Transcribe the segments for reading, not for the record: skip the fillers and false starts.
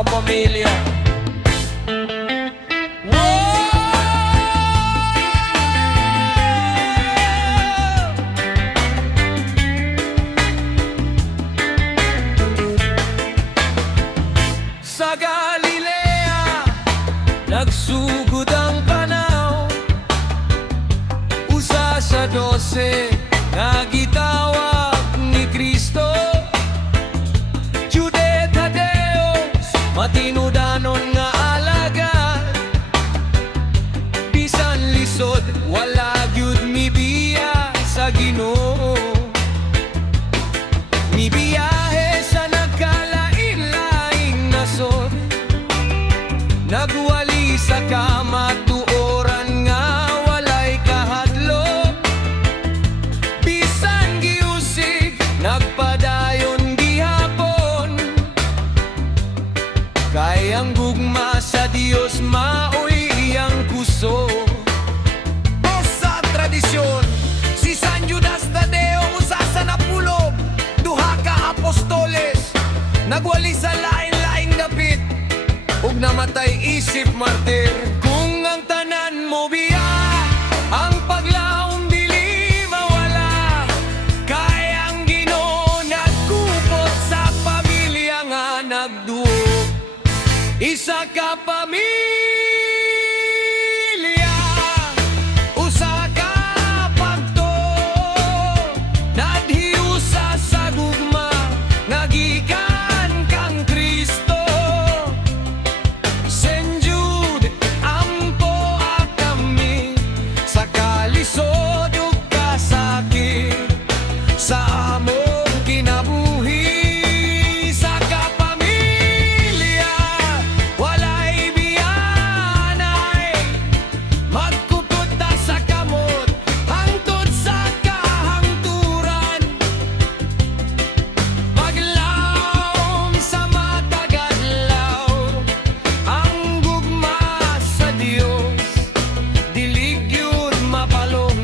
kapamilya. Sa Galilea, nagsugod ang panaw. Usa sa 12 nga gitawag ni Kristo. Jude Tadeos, matinudanon nga alagad. Bisan lisod, wala gyud mibiya sa Ginoo. Mibiyahe sa nagkalain-laing nasod. Nagwali sa kamatuoran nga walay kahadlok. Bisan giusig, nagpadayon gihapon. Kay ang gugma sa Dios maoy iyang kuso. O sa tradisyon, si San Judas Tadeo usa sa napulog, duha ka apostoles, nagwali sa lain-laing dapit, ug namatay isip martir. Kung ang tanan mo biya, ang paglaom dili mawala. Kay ang Ginoo nagkupot sa pamilya nga nagduo. Isa ka pamilya, usa ka pagto, nadhiusa sa gugma, nagikan kang Kristo. Saint Jude, ampo kami sa kalisod ug kasakit sa among kinabuhi. Sa kapamilya, walay biyanay, magkupot ta sa kamot, hangtod sa kahangturan. Paglaom sa matagadlaw, ang gugma sa Dios, dilig yun mapalong.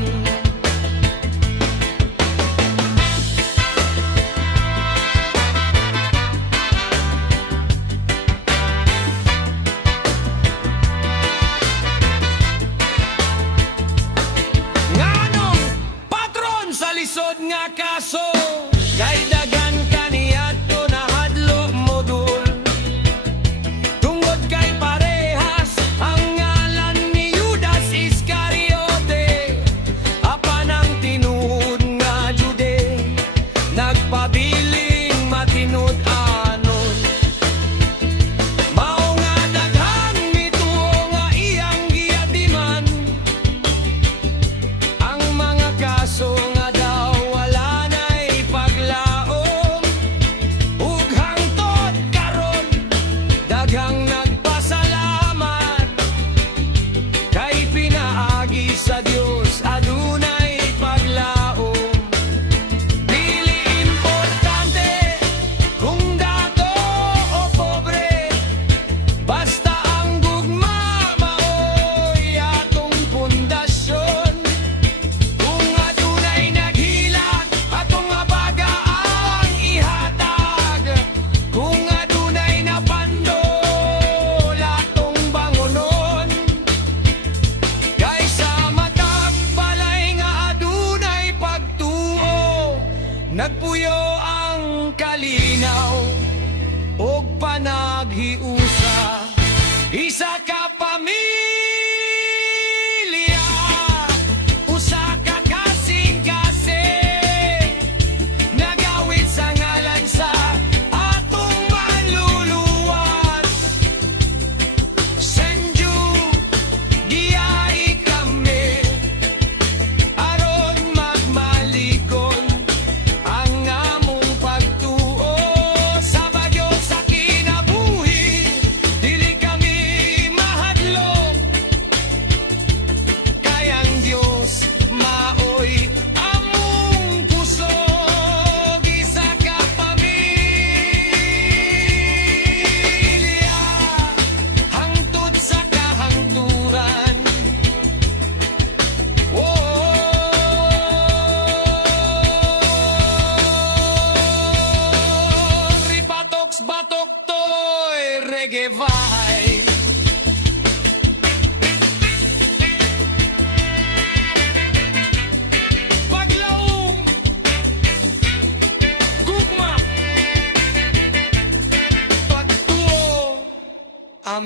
Nganong patron sa lisod nga kaso, kay dagan kaniadto na hadlok modul. Tungod kay parehas ang ngalan ni Judas Iscariote, apan ang tinuod nga Jude, nagpabiling matinud-anon. Mao nga daghang mituo nga iyang giatiman, ang mga kaso nga daw wala na'y paglaom. Ug hangtod karon, daghang nagpasalamat, kay pinaagi sa Dios adunay paglaom. Dili importante kung dato o pobre, basta ang gugma maoy atong pundasyon. Kung adunay naghilat, atong abagaang ihatag. Kung adunay napandol, atong bangonon. Kaysa matag balay nga adunay pagtuo, nagpuyo ang kalinaw og panaghiusa. Isa ka pamilya, usa ka kasing-kasing, nagawit sa ngalan sa atong manluluwas. Saint Jude, giyahi kami, aron magmalikon ang among pagtuo sa bagyo sa kinabuhi.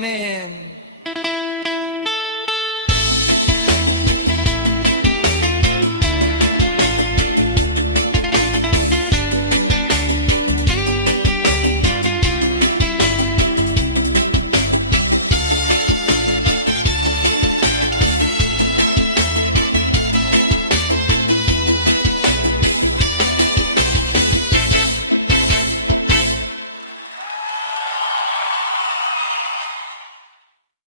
man.